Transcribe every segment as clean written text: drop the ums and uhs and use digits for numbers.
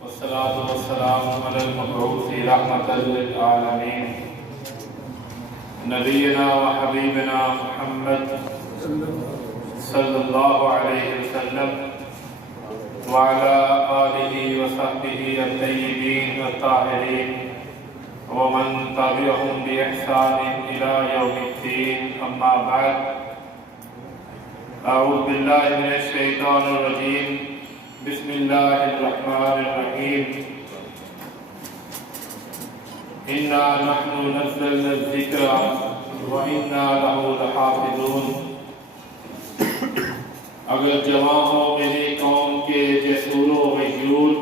والصلاة والسلام على المبعوث رحمة للعالمين نبينا وحبيبنا محمد صلى الله عليه وسلم وعلى آله وصحبه الطيبين الطاهرين ومن تبعهم بإحسان إلى يوم الدين أما بعد أعوذ بالله من الشيطان الرجيم بسم الله الرحمن الرحيم إنا نحن نزلنا الذكر وإنا له لحافظون اگر جمع ہو میری قوم کے جسور و غیور،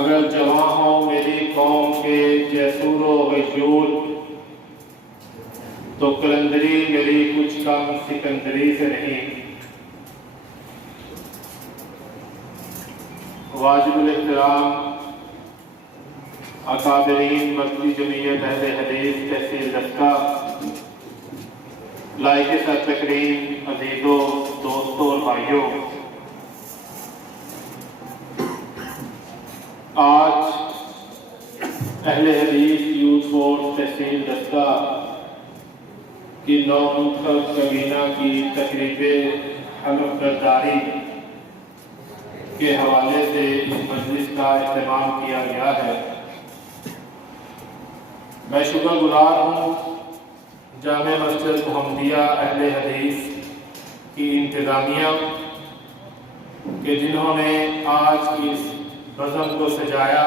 اگر جمع ہو میری قوم کے جسور و غیور، تو قلندری میری کچھ کم سکندری سے نہیں۔ واجب الاحترام اکابرین مرکزی جمعیت اہل حدیث تحصیل دسکا، لائق سر تکریم عزیزوں، دوستوں اور بھائیوں، آج اہل حدیث یوتھ فورس تحصیل دسکا کی 9 منتخب کابینہ کی تقریب حلف برداری کے حوالے سے اس مجلس کا اہتمام کیا گیا ہے۔ میں شکر گزار ہوں جامع مسجد محمدیہ اہل حدیث کی انتظامیہ کہ جنہوں نے آج کی اس بزم کو سجایا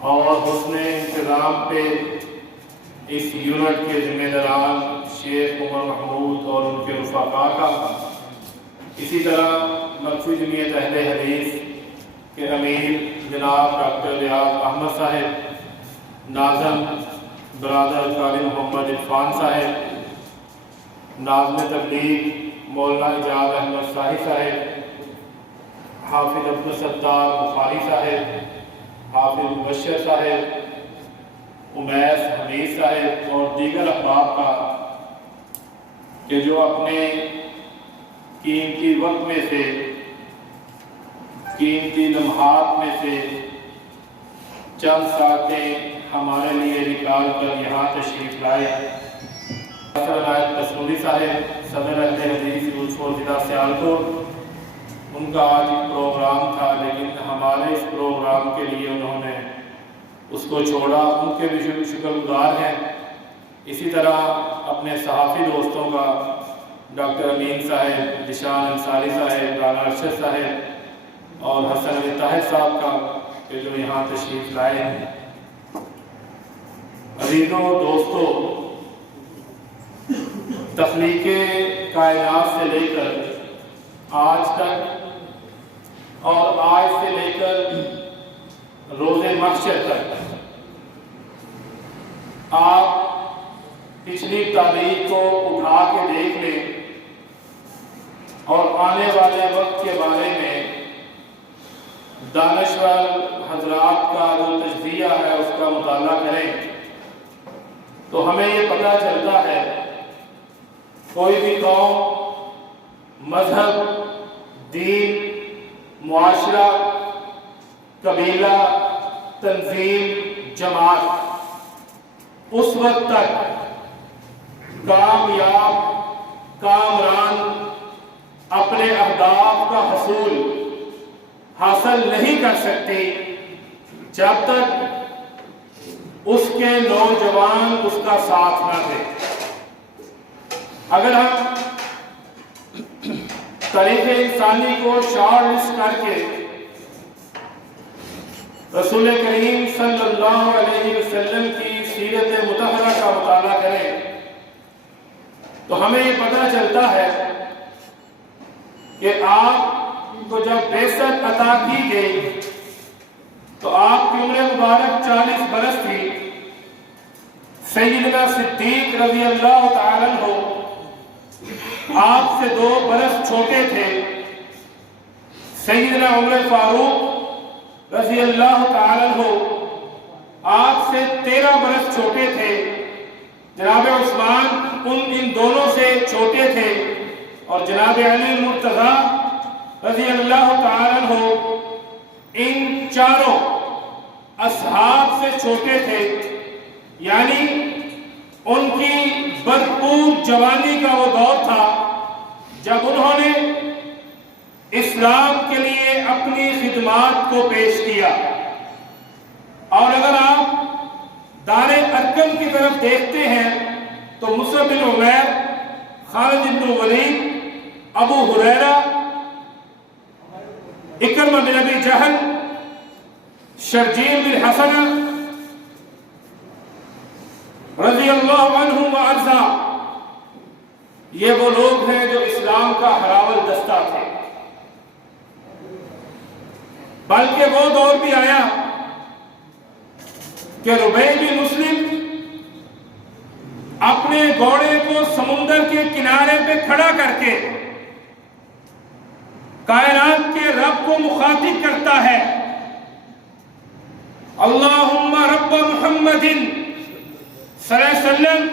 اور حسن انتظام پہ اس یونٹ کے ذمہ داران شیخ عمر محمود اور ان کے رفقا کا، اسی طرح مرکزی جمعیت اہل حدیث کے امیر جناب ڈاکٹر ریاض احمد صاحب، ناظم برادر قاری محمد عرفان صاحب، ناظم تبلیغ مولانا اجاز احمد صاحب صاحب، حافظ عبدالستار بخاری صاحب، حافظ مبشر صاحب، امیس حمید صاحب اور دیگر احباب کا کہ جو اپنے قیمتی وقت میں سے، قیمتی لمحات میں سے چند ساعتیں ہمارے لیے نکال کر یہاں تشریف لائے۔ صدر عنایت قصوری صاحب، صدر اہل حدیث یوتھ فورس ضلع سیالکوٹ، ان کا آج ایک پروگرام تھا لیکن ہمارے اس پروگرام کے لیے انہوں نے اس کو چھوڑا، ان کے بھی شکر گزار ہیں۔ اسی طرح اپنے صحافی دوستوں کا، ڈاکٹر امین صاحب، ذیشان انصاری صاحب، رانا ارشد صاحب اور حسن علی طاہر صاحب کا کہ جو یہاں تشریف لائے ہیں۔ عزیزوں، دوستوں، تخلیق کائنات سے لے کر آج تک اور آج سے لے کر روز محشر تک آپ پچھلی تاریخ کو اٹھا کے دیکھ لیں اور آنے والے وقت کے بارے میں دانشور حضرات کا جو تجزیہ ہے اس کا مطالعہ کریں تو ہمیں یہ پتہ چلتا ہے کوئی بھی قوم، مذہب، دین، معاشرہ، قبیلہ، تنظیم، جماعت اس وقت تک کامیاب، کامران، اپنے اہداف کا حاصل نہیں کر سکتی جب تک اس کے نوجوان اس کا ساتھ نہ دیں۔ اگر ہم تاریخ انسانی کو شارٹ لسٹ کر کے رسول کریم صلی اللہ علیہ وسلم کی سیرت مطہرہ کا مطالعہ کریں تو ہمیں یہ پتہ چلتا ہے کہ آپ کو جب بعثت عطا کی گئی تو آپ کی عمر مبارک 40 برس تھی۔ سیدنا صدیق رضی اللہ تعالیٰ عنہ آپ سے 2 برس چھوٹے تھے۔ سیدنا عمر فاروق رضی اللہ تعالیٰ عنہ آپ سے 13 برس چھوٹے تھے۔ جناب عثمان ان دونوں سے چھوٹے تھے اور جناب علی مرتضیٰ رضی اللہ تعالیٰ عنہ ان چاروں اصحاب سے چھوٹے تھے، یعنی ان کی بھرپور جوانی کا وہ دور تھا جب انہوں نے اسلام کے لیے اپنی خدمات کو پیش کیا۔ اور اگر آپ دار ارقم کی طرف دیکھتے ہیں تو مصعب بن عمیر، خالد بن ولید، ابو ہریرہ، اکرمہ بن ابی جہل، شرجیل بن حسنہ رضی اللہ عنہم وارضا، یہ وہ لوگ ہیں جو اسلام کا ہراول دستہ تھے۔ بلکہ وہ دور بھی آیا کہ ربیع بن مسلم اپنے گھوڑے کو سمندر کے کنارے پہ کھڑا کر کے کائنات کے رب کو مخاطب کرتا ہے، اللہم رب محمد صلی اللہ علیہ وسلم،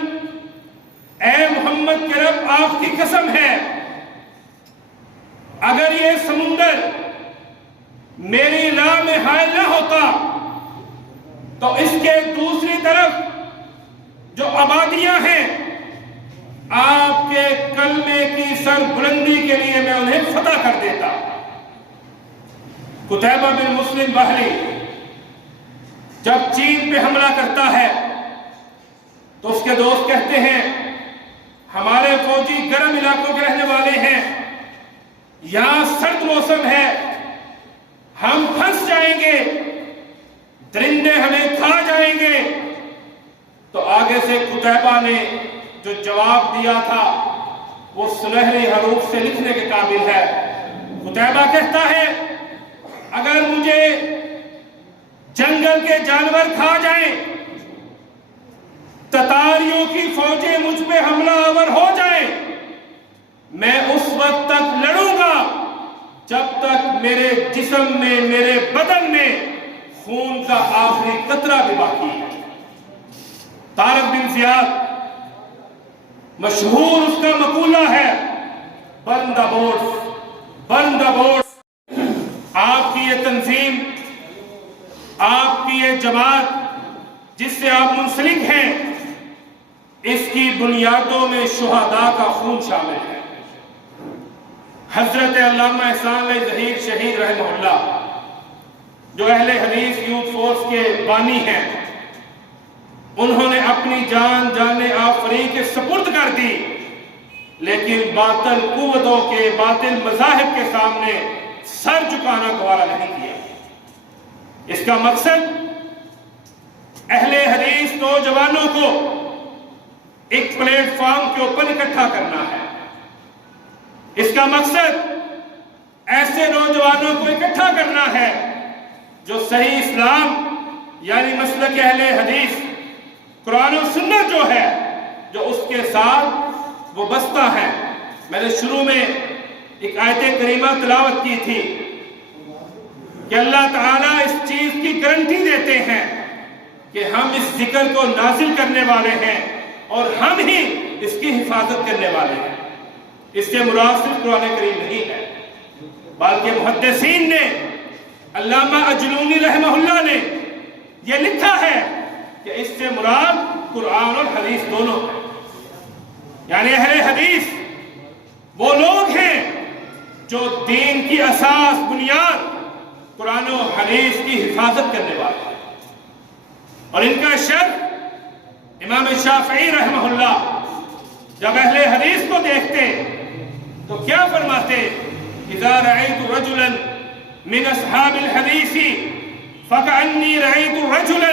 اے محمد کے رب آپ کی قسم ہے اگر یہ سمندر میری راہ میں حائل نہ ہوتا تو اس کے دوسری طرف جو آبادیاں ہیں آپ کے کلمے کی سر بلندی کے لیے میں انہیں فتح کر دیتا۔ قتیبہ بن مسلم بحری جب چین پہ حملہ کرتا ہے تو اس کے دوست کہتے ہیں ہمارے فوجی گرم علاقوں کے رہنے والے ہیں، یہاں سرد موسم ہے، ہم پھنس جائیں گے، درندے ہمیں کھا جائیں گے۔ تو آگے سے قتیبہ نے جو جواب دیا تھا وہ سنہری حروف سے لکھنے کے قابل ہے۔ قتیبہ کہتا ہے اگر مجھے جنگل کے جانور کھا جائیں، تتاریوں کی فوجیں مجھ پہ حملہ آور ہو جائیں، میں اس وقت تک لڑوں گا جب تک میرے جسم میں، میرے بدن میں خون کا آخری قطرہ بھی باقی ہے۔ طارق بن زیاد مشہور اس کا مقولہ ہے burn the boats, burn the boats. آپ کی یہ تنظیم، آپ کی یہ جماعت جس سے آپ منسلک ہیں، اس کی بنیادوں میں شہداء کا خون شامل ہے۔ حضرت علامہ احسان علی ظہیر شہید رحمہ اللہ جو اہل حدیث یوتھ فورس کے بانی ہیں، انہوں نے اپنی جان آفرین کے سپرد کر دی، لیکن باطل قوتوں کے، باطل مذاہب کے سامنے سر جھکانا گوارا نہیں کیا۔ اس کا مقصد اہل حدیث نوجوانوں کو ایک پلیٹ فارم کے اوپر اکٹھا کرنا ہے۔ اس کا مقصد ایسے نوجوانوں کو اکٹھا کرنا ہے جو صحیح اسلام یعنی مسلک اہل حدیث، قرآن و سنت جو ہے، جو اس کے ساتھ وہ بستہ ہے۔ میں نے شروع میں ایک آیت کریمہ تلاوت کی تھی کہ اللہ تعالیٰ اس چیز کی گارنٹی دیتے ہیں کہ ہم اس ذکر کو نازل کرنے والے ہیں اور ہم ہی اس کی حفاظت کرنے والے ہیں۔ اس سے مراد صرف قرآن کریم نہیں ہے، بلکہ محدثین نے، علامہ اجلونی رحمہ اللہ نے یہ لکھا ہے کہ اس سے مراد قرآن اور حدیث دونوں ہیں۔ یعنی اہل حدیث وہ لوگ ہیں جو دین کی اساس، بنیاد قرآن و حدیث کی حفاظت کرنے والے ہیں۔ اور ان کا شرط امام شافعی رحمہ اللہ جب اہل حدیث کو دیکھتے تو کیا فرماتے؟ اذا رأيت رجلا من اصحاب الحدیث فکأنی رأيت رجلا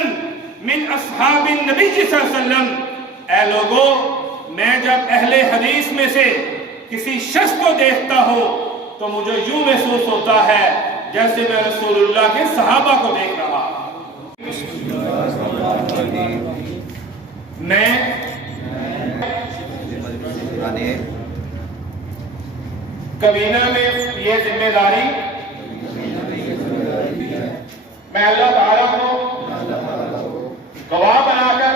من اصحاب النبی صلی اللہ علیہ وسلم۔ اے لوگو، میں جب اہل حدیث میں سے کسی شخص کو دیکھتا ہوں تو مجھے یوں محسوس ہوتا ہے جیسے میں رسول اللہ کے صحابہ کو دیکھ رہا۔ میں کابینہ میں یہ ذمہ داری میں اللہ تعالیٰ کو گواہ بنا کر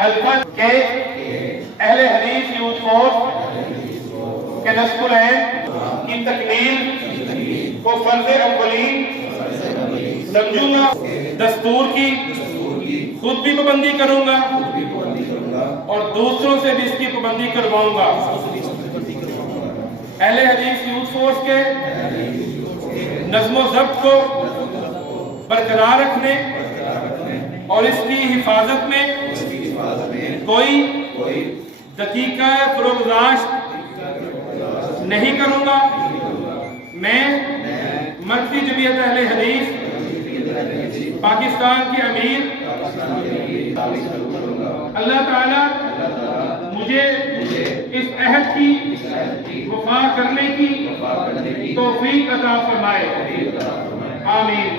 حلقہ کے اہل حدیث یوتھ فورس کے نصب العین کی تکمیل کو فرض اولین سمجھوں گا، دستور کی خود بھی پابندی کروں گا اور دوسروں سے بھی اس کی پابندی کرواؤں گا۔ اہل حدیث یوتھ فورس کے نظم و ضبط کو برقرار رکھنے اور اس کی حفاظت میں کوئی دقیقہ فروگزاشت نہیں کروں گا۔ میں مرکزی جمعیت اہل حدیث پاکستان کے امیر اللہ تعالی مجھے اس عہد کی وفا کرنے کی توفیق عطا فرمائے، آمین۔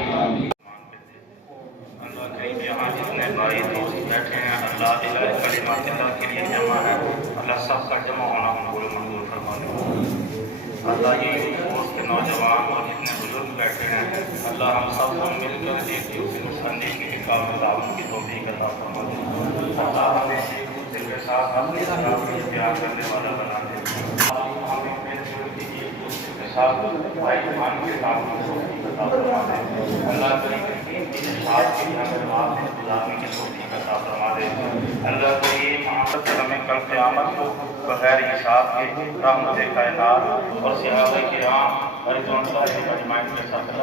اللہ کریم یہاں جتنے بھائی دوست بیٹھے ہیں، اللہ الہ کلمات اللہ کے لیے جمع ہے، اللہ سب کا جمع ہونا قبول منظور فرما دے۔ اللہ یہ یوتھ فورس کے نوجوان اور جتنے بزرگ بیٹھے ہیں، اللہ ہم سب کو مل کر ایک دوسرے کو سمجھنے کی کام تعاون کی توفیق عطا فرما دے۔ اللہ ہمیں ایک دوسرے کے ساتھ اپنے اسلام کو پیار کرنے والا بنا دے۔ ہمیں مل جل کے ایک دوسرے کے ساتھ بھائی بہن کے تعاون کی توفیق عطا فرما دے۔ اللہ کریم ساتھ کی ہمیں آپ سے گزارنے کی توفیق عطا فرما دے۔ اللہ کریم محمد ہمیں کل قیامت کو بغیر حساب کے رحمت کائنات اور صحابہ کرام رضوان اللہ اجمعین کے ساتھ